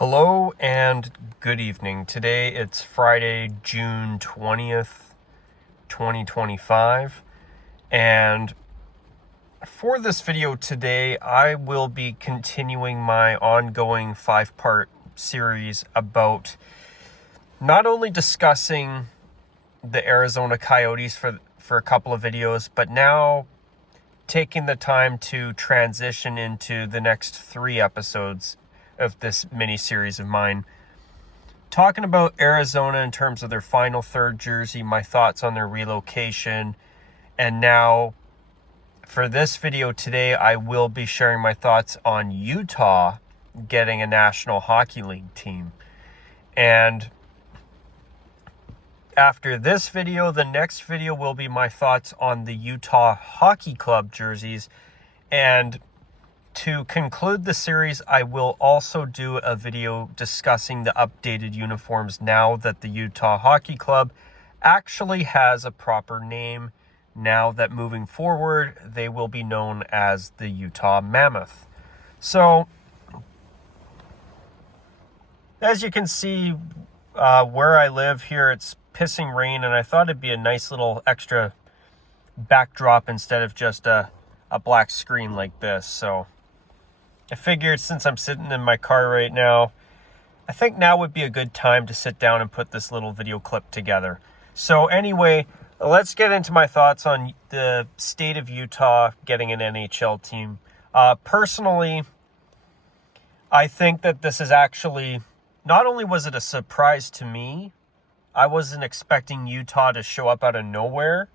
Hello and good evening. Today it's Friday, June 20th, 2025. And for this video today, I will be continuing my ongoing 5-part series about not only discussing the Arizona Coyotes for a couple of videos, but now taking the time to transition into the next 3 episodes of this mini series of mine, talking about Arizona in terms of their final third jersey, my thoughts on their relocation, and now for this video today, I will be sharing my thoughts on Utah getting a National Hockey League team. And after this video, the next video will be my thoughts on the Utah Hockey Club jerseys. And to conclude the series, I will also do a video discussing the updated uniforms now that the Utah Hockey Club actually has a proper name, now that moving forward they will be known as the Utah Mammoth. So, as you can see, where I live here, it's pissing rain, and I thought it'd be a nice little extra backdrop instead of just a black screen like this. So I figured since I'm sitting in my car right now, I think now would be a good time to sit down and put this little video clip together. So anyway, let's get into my thoughts on the state of Utah getting an NHL team. Personally, I think that this is actually, not only was it a surprise to me, I wasn't expecting Utah to show up out of nowhere.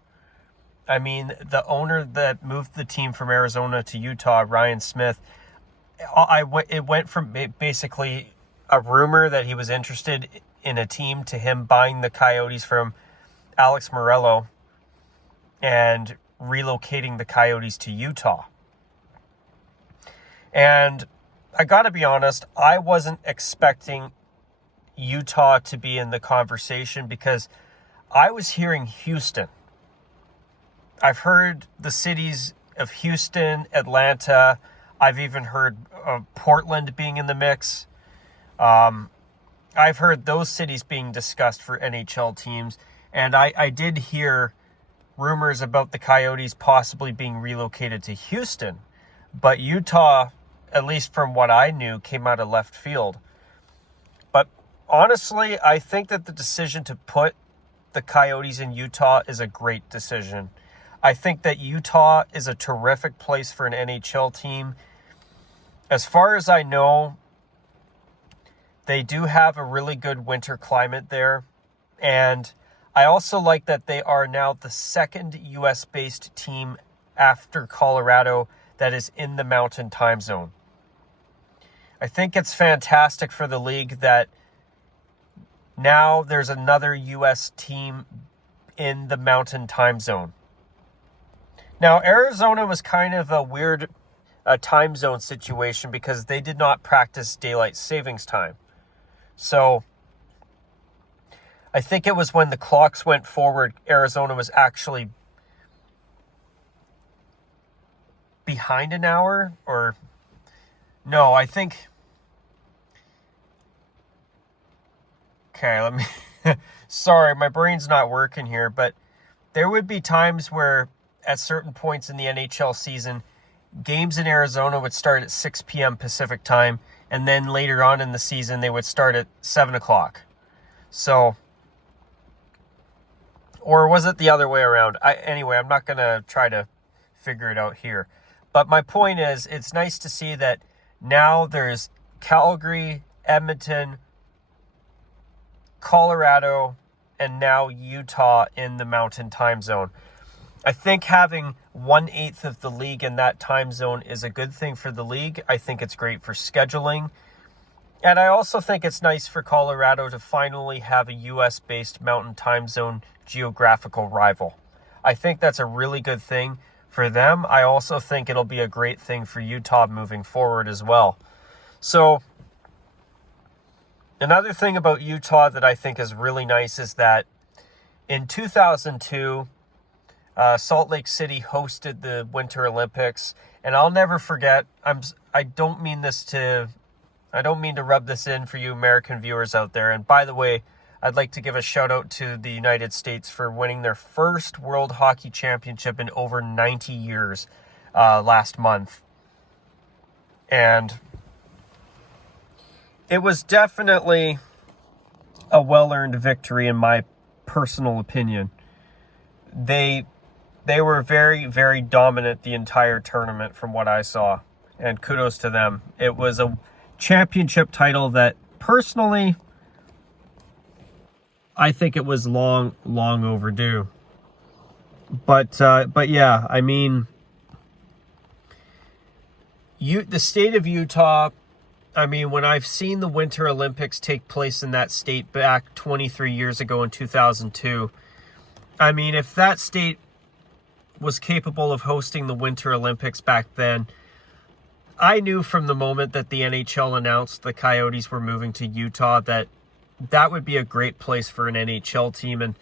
I mean, the owner that moved the team from Arizona to Utah, Ryan Smith, it went from basically a rumor that he was interested in a team to him buying the Coyotes from Alex Morello and relocating the Coyotes to Utah. And I got to be honest, I wasn't expecting Utah to be in the conversation because I was hearing Houston. I've heard the cities of Houston, Atlanta. I've even heard of Portland being in the mix. I've heard those cities being discussed for NHL teams. And I did hear rumors about the Coyotes possibly being relocated to Houston. But Utah, at least from what I knew, came out of left field. But honestly, I think that the decision to put the Coyotes in Utah is a great decision. I think that Utah is a terrific place for an NHL team. As far as I know, they do have a really good winter climate there. And I also like that they are now the second U.S.-based team after Colorado that is in the Mountain Time Zone. I think it's fantastic for the league that now there's another U.S. team in the Mountain Time Zone. Now, Arizona was kind of a weird time zone situation because they did not practice daylight savings time. So I think it was when the clocks went forward, Arizona was actually behind an hour, or no, I think. Okay, let me, sorry, my brain's not working here, but there would be times where at certain points in the NHL season, games in Arizona would start at 6 p.m. Pacific time, and then later on in the season, they would start at 7 o'clock. So, or was it the other way around? Anyway, I'm not going to try to figure it out here. But my point is, it's nice to see that now there's Calgary, Edmonton, Colorado, and now Utah in the Mountain Time Zone. I think having 1/8 of the league in that time zone is a good thing for the league. I think it's great for scheduling. And I also think it's nice for Colorado to finally have a U.S.-based Mountain Time Zone geographical rival. I think that's a really good thing for them. I also think it'll be a great thing for Utah moving forward as well. So, another thing about Utah that I think is really nice is that in 2002, Salt Lake City hosted the Winter Olympics, and I'll never forget, I don't mean this to I don't mean to rub this in for you American viewers out there. And by the way, I'd like to give a shout out to the United States for winning their first World Hockey Championship in over 90 years last month. And it was definitely a well-earned victory in my personal opinion. They were very, very dominant the entire tournament from what I saw. And kudos to them. It was a championship title that personally, I think it was long, long overdue. But yeah, I mean, the state of Utah, I mean, when I've seen the Winter Olympics take place in that state back 23 years ago in 2002, I mean, if that state was capable of hosting the Winter Olympics back then, I knew from the moment that the NHL announced the Coyotes were moving to Utah that that would be a great place for an NHL team. And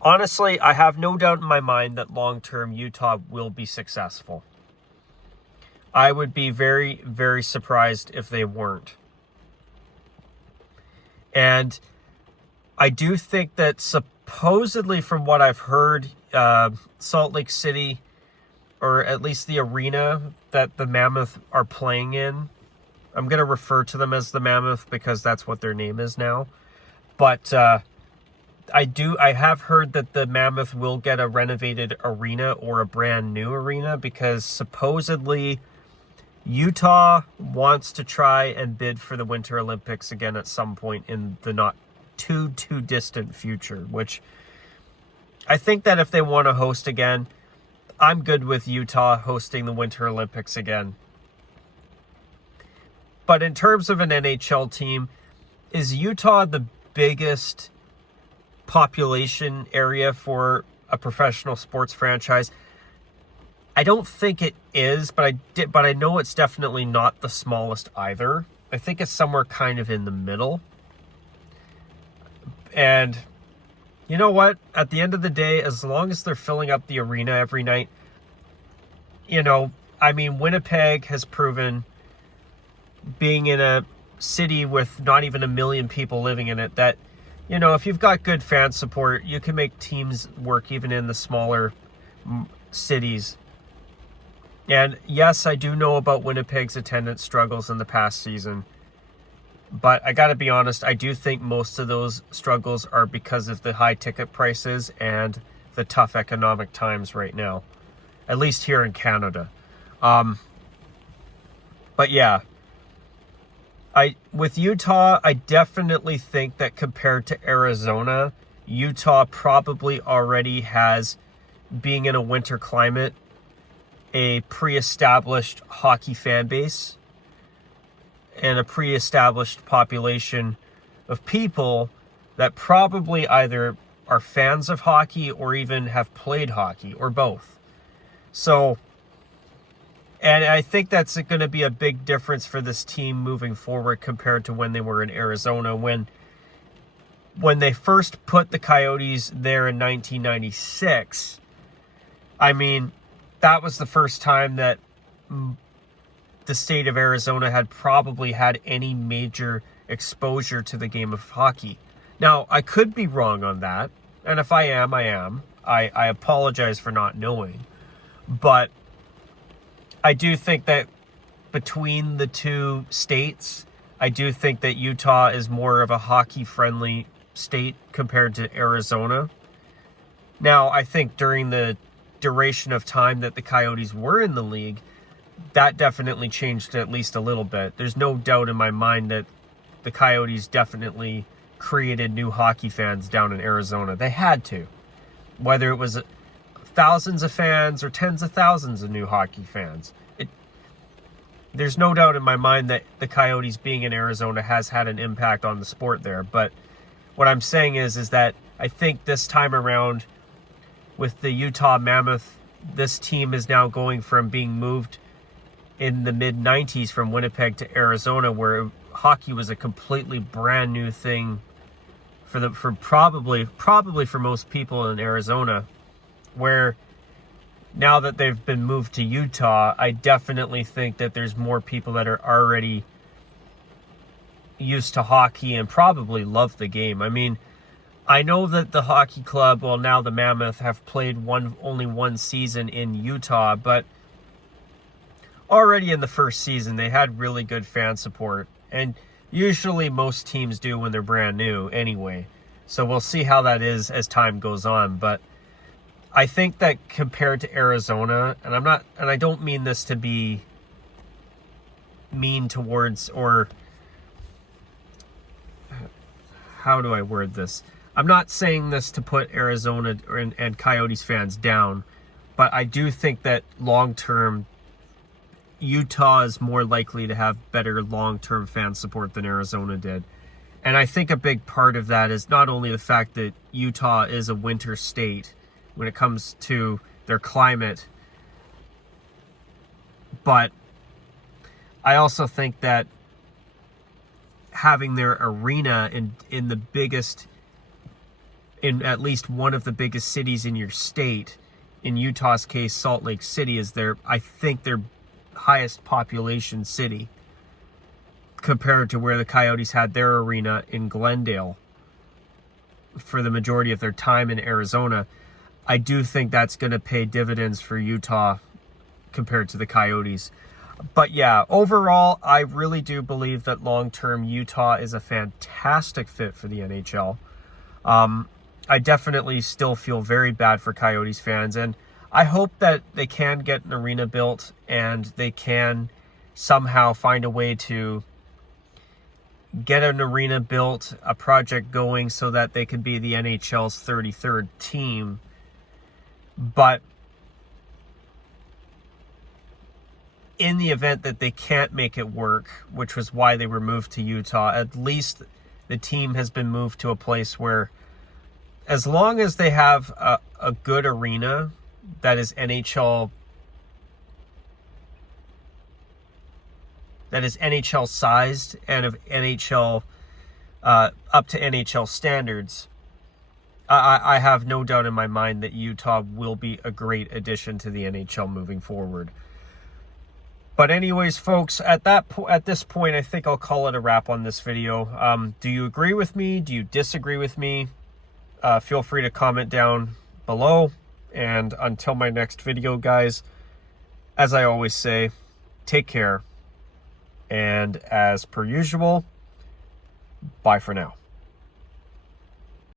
honestly, I have no doubt in my mind that long-term Utah will be successful. I would be very, very surprised if they weren't. And I do think that supposedly from what I've heard, Salt Lake City, or at least the arena that the Mammoth are playing in, I'm going to refer to them as the Mammoth because that's what their name is now. But I have heard that the Mammoth will get a renovated arena or a brand new arena because supposedly Utah wants to try and bid for the Winter Olympics again at some point in the not too distant future, which I think that if they want to host again, I'm good with Utah hosting the Winter Olympics again. But in terms of an NHL team, is Utah the biggest population area for a professional sports franchise? I don't think it is, but I know it's definitely not the smallest either. I think it's somewhere kind of in the middle. And you know what? At the end of the day, as long as they're filling up the arena every night, you know, I mean, Winnipeg has proven, being in a city with not even 1 million people living in it, that, you know, if you've got good fan support, you can make teams work even in the smaller cities. And yes, I do know about Winnipeg's attendance struggles in the past season. But I got to be honest, I do think most of those struggles are because of the high ticket prices and the tough economic times right now, at least here in Canada. But yeah, with Utah, I definitely think that compared to Arizona, Utah probably already has, being in a winter climate, a pre-established hockey fan base and a pre-established population of people that probably either are fans of hockey or even have played hockey or both. So, and I think that's going to be a big difference for this team moving forward compared to when they were in Arizona. When they first put the Coyotes there in 1996, I mean, that was the first time that the state of Arizona had probably had any major exposure to the game of hockey. Now, I could be wrong on that, and if I am, I am. I apologize for not knowing. But I do think that between the two states, I do think that Utah is more of a hockey-friendly state compared to Arizona. Now, I think during the duration of time that the Coyotes were in the league, that definitely changed at least a little bit. There's no doubt in my mind that the Coyotes definitely created new hockey fans down in Arizona. They had to. Whether it was thousands of fans or tens of thousands of new hockey fans. There's no doubt in my mind that the Coyotes being in Arizona has had an impact on the sport there. But what I'm saying is that I think this time around with the Utah Mammoth, this team is now going from being moved in the mid-90s from Winnipeg to Arizona, where hockey was a completely brand new thing for probably for most people in Arizona, where now that they've been moved to Utah, I definitely think that there's more people that are already used to hockey and probably love the game. I mean, I know that the hockey club, well, now the Mammoth, have played only one season in Utah, but already in the first season, they had really good fan support. And usually most teams do when they're brand new anyway. So we'll see how that is as time goes on. But I think that compared to Arizona, and I don't mean this to be mean towards, or how do I word this? I'm not saying this to put Arizona and Coyotes fans down, but I do think that long-term, Utah is more likely to have better long-term fan support than Arizona did. And I think a big part of that is not only the fact that Utah is a winter state when it comes to their climate, but I also think that having their arena in the biggest, in at least one of the biggest cities in your state, in Utah's case, Salt Lake City is I think their highest population city compared to where the Coyotes had their arena in Glendale for the majority of their time in Arizona. I do think that's going to pay dividends for Utah compared to the Coyotes. But yeah, overall, I really do believe that long-term Utah is a fantastic fit for the NHL. I definitely still feel very bad for Coyotes fans, and I hope that they can get an arena built and they can somehow find a way to get an arena built, a project going so that they could be the NHL's 33rd team. But in the event that they can't make it work, which was why they were moved to Utah, at least the team has been moved to a place where, as long as they have a good arena that is NHL sized and of NHL up to NHL standards, I have no doubt in my mind that Utah will be a great addition to the NHL moving forward. But anyways, folks, at this point, I think I'll call it a wrap on this video. Do you agree with me? Do you disagree with me? Feel free to comment down below. And until my next video, guys, as I always say, take care. And as per usual, bye for now.